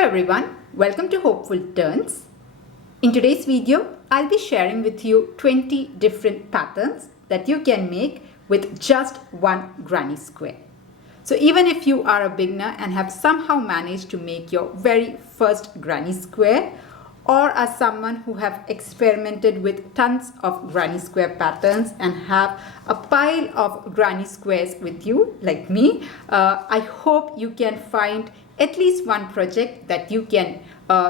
Hello everyone, welcome to Hopeful Turns. In today's video, I'll be sharing with you 20 different patterns that you can make with just one granny square. So even if you are a beginner and have somehow managed to make your very first granny square, or are someone who have experimented with tons of granny square patterns and have a pile of granny squares with you like me, I hope you can find at least one project that you can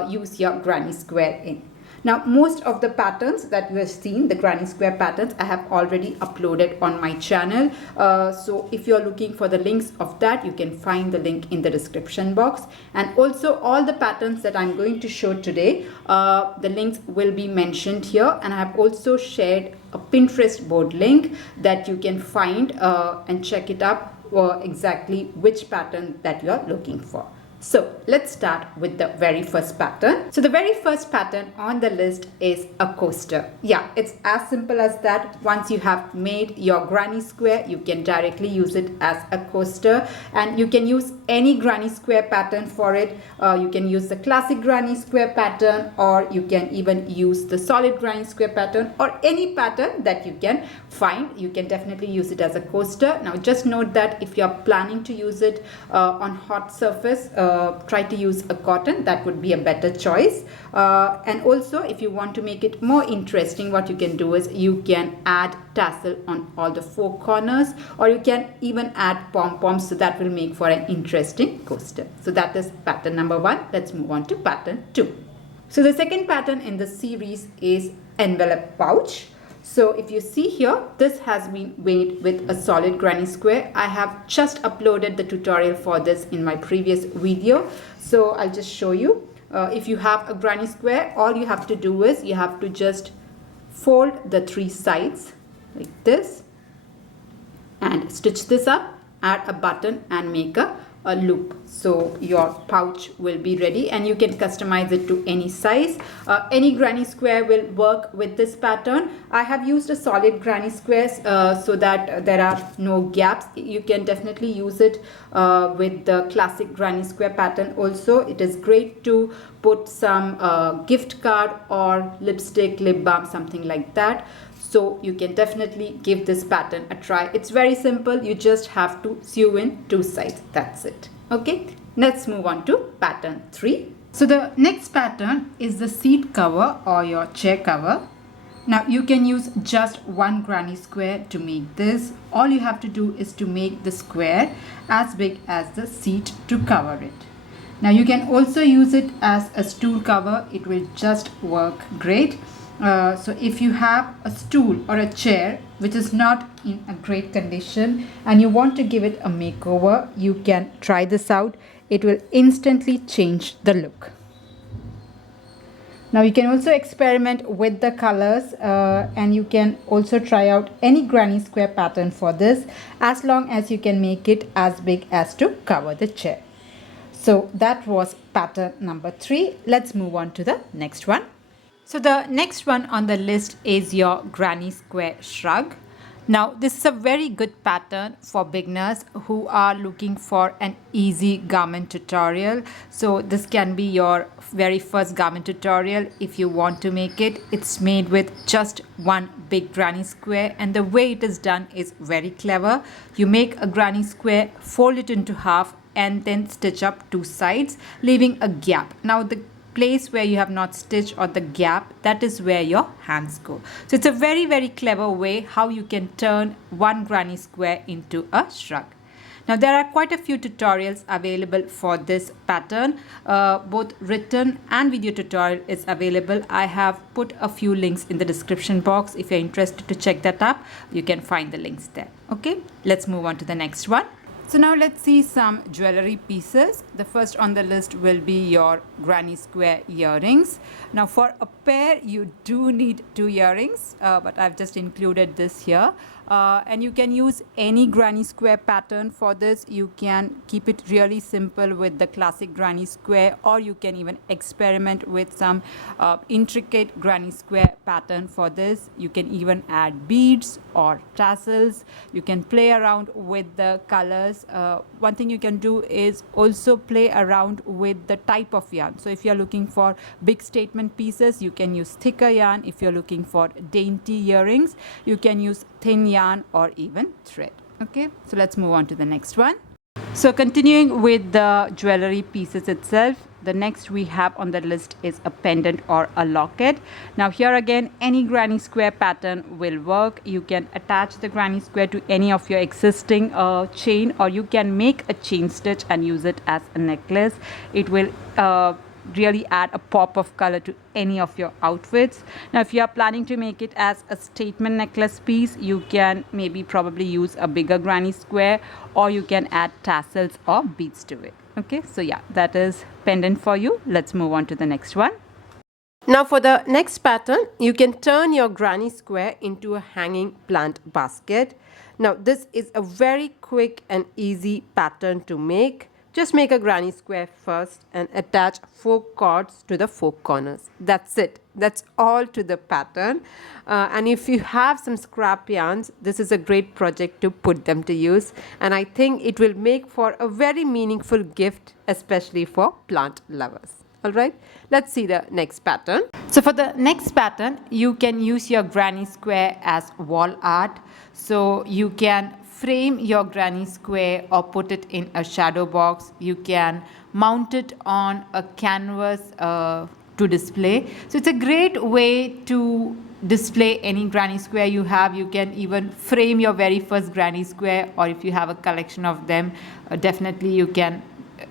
use your granny square in. Now, most of the patterns that you have seen, the granny square patterns, I have already uploaded on my channel. So if you're looking for the links of that, you can find the link in the description box. And also all the patterns that I'm going to show today, the links will be mentioned here. And I have also shared a Pinterest board link that you can find and check it up exactly which pattern that you're looking for. So let's start with the very first pattern. So the very first pattern on the list is a coaster. Yeah, it's as simple as that. Once you have made your granny square, you can directly use it as a coaster, and you can use any granny square pattern for it. You can use the classic granny square pattern, or you can even use the solid granny square pattern, or any pattern that you can find. You can definitely use it as a coaster. Now just note that if you're planning to use it on hot surface, try to use a cotton. That would be a better choice. And also, if you want to make it more interesting, what you can do is you can add tassel on all the four corners, or you can even add pom-poms, so that will make for an interesting coaster. So that is pattern number one. Let's move on to pattern two. So the second pattern in the series is envelope pouch. So if you see here, this has been made with a solid granny square. I have just uploaded the tutorial for this in my previous video. So I'll just show you. If you have a granny square, all you have to do is you have to just fold the three sides like this and stitch this up, add a button and make a loop. So your pouch will be ready, and you can customize it to any size. Any granny square will work with this pattern. I have used a solid granny square so that there are no gaps. You can definitely use it with the classic granny square pattern also. It is great to put some gift card or lipstick, lip balm, something like that. So you can definitely give this pattern a try. It's very simple. You just have to sew in two sides. That's it. Okay, let's move on to pattern 3. So the next pattern is the seat cover or your chair cover. Now you can use just one granny square to make this. All you have to do is to make the square as big as the seat to cover it. Now you can also use it as a stool cover. It will just work great. So if you have a stool or a chair which is not in a great condition and you want to give it a makeover, you can try this out. It will instantly change the look. Now you can also experiment with the colors and you can also try out any granny square pattern for this, as long as you can make it as big as to cover the chair. So that was pattern number 3. Let's move on to the next one. So the next one on the list is your granny square shrug. Now this is a very good pattern for beginners who are looking for an easy garment tutorial. So this can be your very first garment tutorial if you want to make it. It's made with just one big granny square, and the way it is done is very clever. You make a granny square, fold it into half, and then stitch up two sides, leaving a gap. Now the place where you have not stitched, or the gap, that is where your hands go. So it's a very, very clever way how you can turn one granny square into a shrug. Now there are quite a few tutorials available for this pattern. Both written and video tutorial is available. I have put a few links in the description box. If you're interested to check that up, you can find the links there. Okay, let's move on to the next one. So now let's see some jewelry pieces. The first on the list will be your granny square earrings. Now for a pair, you do need 2 earrings, but I've just included this here. And you can use any granny square pattern for this. You can keep it really simple with the classic granny square, or you can even experiment with some intricate granny square pattern for this. You can even add beads or tassels. You can play around with the colors. one thing you can do is also play around with the type of yarn. So if you're looking for big statement pieces, you can use thicker yarn. If you're looking for dainty earrings, you can use thin yarn or even thread. Okay, so let's move on to the next one. So continuing with the jewelry pieces itself, the next we have on the list is a pendant or a locket. Now here again, any granny square pattern will work. You can attach the granny square to any of your existing chain, or you can make a chain stitch and use it as a necklace. It will really add a pop of color to any of your outfits. Now if you are planning to make it as a statement necklace piece, you can probably use a bigger granny square, or you can add tassels or beads to it. Okay, so yeah, that is pendant for you. Let's move on to the next one. Now for the next pattern, you can turn your granny square into a hanging plant basket. Now this is a very quick and easy pattern to make. Just make a granny square first and attach 4 cords to the 4 corners. That's it. That's all to the pattern. And if you have some scrap yarns, this is a great project to put them to use. And I think it will make for a very meaningful gift, especially for plant lovers. Alright, let's see the next pattern. So for the next pattern, you can use your granny square as wall art. So you can frame your granny square or put it in a shadow box. You can mount it on a canvas to display. So it's a great way to display any granny square you have. You can even frame your very first granny square, or if you have a collection of them, definitely you can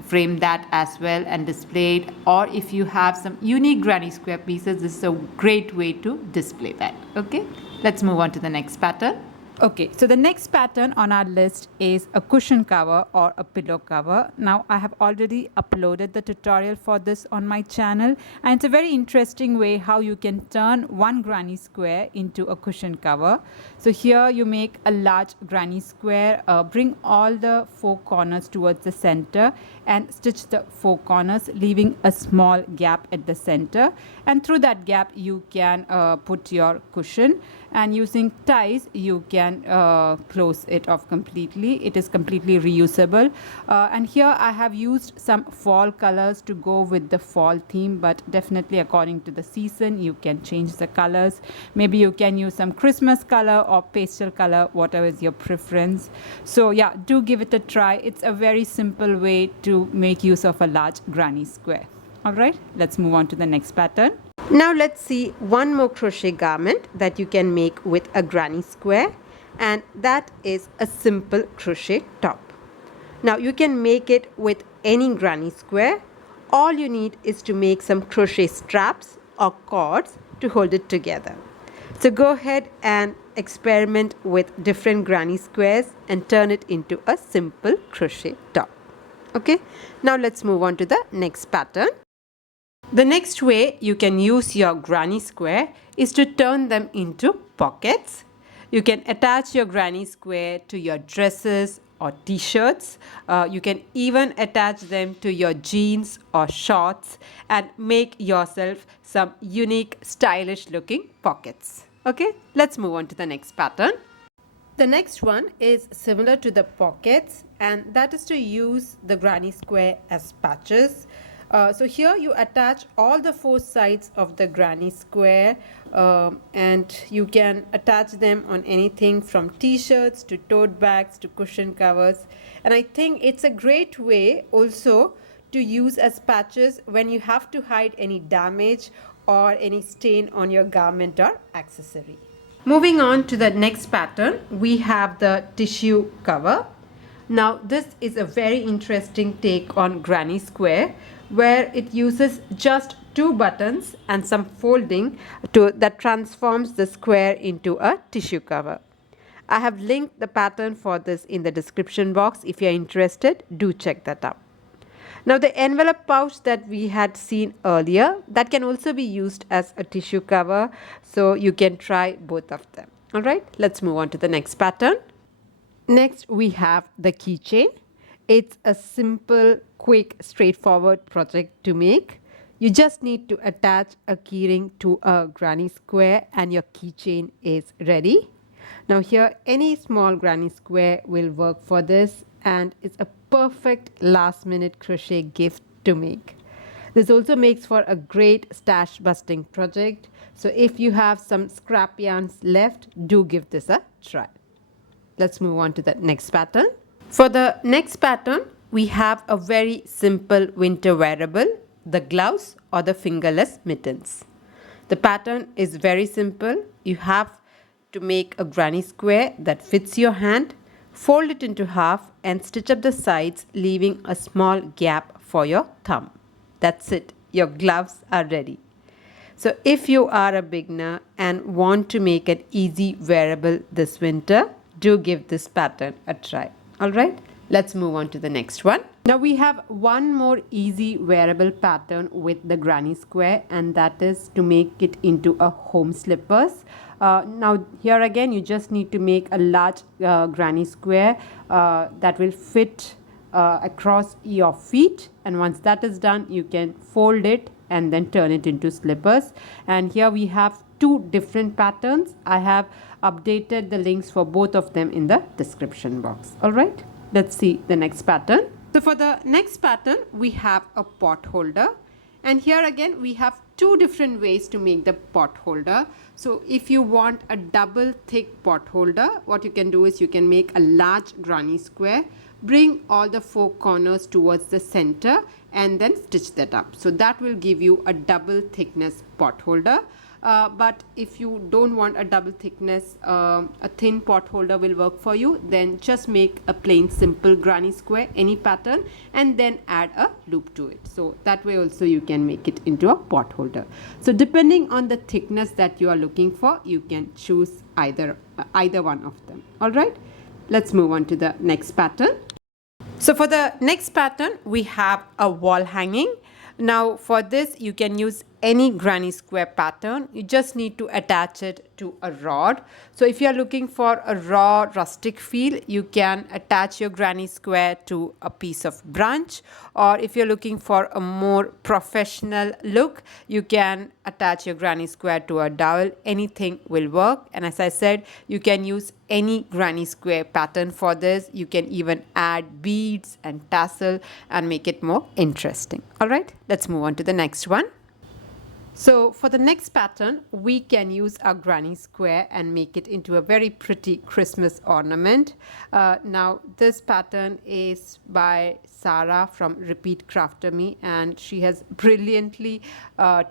frame that as well and display it. Or if you have some unique granny square pieces, this is a great way to display that. Okay, let's move on to the next pattern. Okay, so the next pattern on our list is a cushion cover or a pillow cover. Now I have already uploaded the tutorial for this on my channel, and it's a very interesting way how you can turn one granny square into a cushion cover. So here you make a large granny square, bring all the 4 corners towards the center and stitch the 4 corners, leaving a small gap at the center, and through that gap you can put your cushion, and using ties you can close it off completely. It is completely reusable, and here I have used some fall colors to go with the fall theme, but definitely according to the season you can change the colors. Maybe you can use some Christmas color or pastel color, whatever is your preference. So yeah, do give it a try. It's a very simple way to make use of a large granny square. Alright, let's move on to the next pattern. Now let's see one more crochet garment that you can make with a granny square, and that is a simple crochet top. Now you can make it with any granny square. All you need is to make some crochet straps or cords to hold it together. So go ahead and experiment with different granny squares and turn it into a simple crochet top. Okay, now let's move on to the next pattern. The next way you can use your granny square is to turn them into pockets. You can attach your granny square to your dresses or t-shirts. You can even attach them to your jeans or shorts and make yourself some unique, stylish looking pockets. Okay, let's move on to the next pattern. The next one is similar to the pockets, and that is to use the granny square as patches. So here you attach all the 4 sides of the granny square, and you can attach them on anything from t-shirts to tote bags to cushion covers. And I think it's a great way also to use as patches when you have to hide any damage or any stain on your garment or accessory. Moving on to the next pattern, we have the tissue cover. Now this is a very interesting take on granny square, where it uses just 2 buttons and some folding that transforms the square into a tissue cover. I have linked the pattern for this in the description box. If you're interested, do check that out. Now the envelope pouch that we had seen earlier, that can also be used as a tissue cover, so you can try both of them. Alright, let's move on to the next pattern. Next we have the keychain. It's a simple, quick, straightforward project to make. You just need to attach a keyring to a granny square and your keychain is ready. Now here any small granny square will work for this, and it's a perfect last minute crochet gift to make. This also makes for a great stash busting project. So if you have some scrap yarns left, do give this a try. Let's move on to the next pattern. For the next pattern, we have a very simple winter wearable, the gloves or the fingerless mittens. The pattern is very simple. You have to make a granny square that fits your hand, fold it into half and stitch up the sides, leaving a small gap for your thumb. That's it. Your gloves are ready. So if you are a beginner and want to make an easy wearable this winter, do give this pattern a try. Alright, let's move on to the next one. Now we have one more easy wearable pattern with the granny square, and that is to make it into a home slippers. Now here again you just need to make a large granny square that will fit across your feet, and once that is done you can fold it and then turn it into slippers. And here we have two different patterns. I have updated the links for both of them in the description box. Alright, let's see the next pattern. So for the next pattern we have a pot holder, and here again we have two different ways to make the pot holder. So if you want a double thick pot holder, what you can do is you can make a large granny square, bring all the four corners towards the center and then stitch that up. So that will give you a double thickness pot holder. But if you don't want a double thickness, a thin pot holder will work for you. Then just make a plain simple granny square, any pattern, and then add a loop to it. So that way also you can make it into a pot holder. So depending on the thickness that you are looking for, you can choose either one of them. All right, let's move on to the next pattern. So for the next pattern we have a wall hanging. Now for this you can use any granny square pattern. You just need to attach it to a rod. So if you are looking for a raw rustic feel, you can attach your granny square to a piece of branch, or if you're looking for a more professional look, you can attach your granny square to a dowel. Anything will work, and as I said, you can use any granny square pattern for this. You can even add beads and tassel and make it more interesting. Alright, let's move on to the next one. So for the next pattern, we can use our granny square and make it into a very pretty Christmas ornament. Now this pattern is by Sarah from Repeat Crafter Me, and she has brilliantly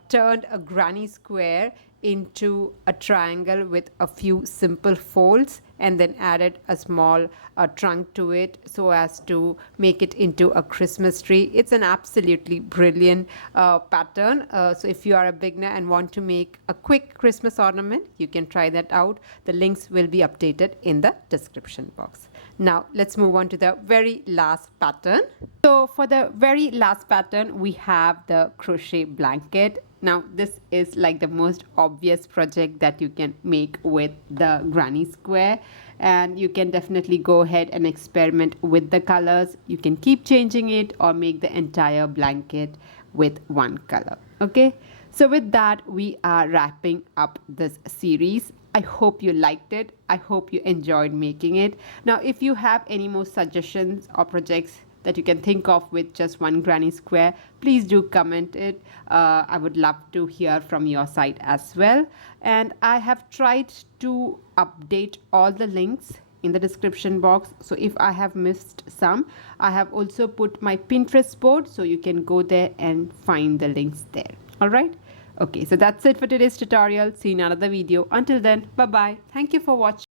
turned a granny square into a triangle with a few simple folds and then added a small trunk to it so as to make it into a Christmas tree. It's an absolutely brilliant pattern. So if you are a beginner and want to make a quick Christmas ornament, you can try that out. The links will be updated in the description box. Now let's move on to the very last pattern. So for the very last pattern, we have the crochet blanket. Now this is like the most obvious project that you can make with the granny square, and you can definitely go ahead and experiment with the colors. You can keep changing it or make the entire blanket with one color. Okay, so with that we are wrapping up this series. I hope you liked it. I hope you enjoyed making it. Now if you have any more suggestions or projects that you can think of with just one granny square, please do comment it. I would love to hear from your side as well. And I have tried to update all the links in the description box. So if I have missed some, I have also put my Pinterest board, so you can go there and find the links there. All right. Okay, so that's it for today's tutorial. See you in another video. Until then, bye-bye. Thank you for watching.